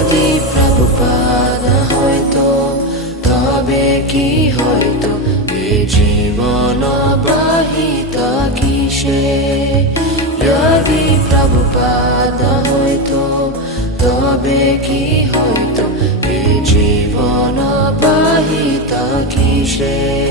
যদি প্রভুপাদ হয়তো তবে কি হয়তো এ জীবন বাহিত কিসে। যদি প্রভুপাদ হয়তো তবে কি হয়তো এ জীবন বাহিত কিসে।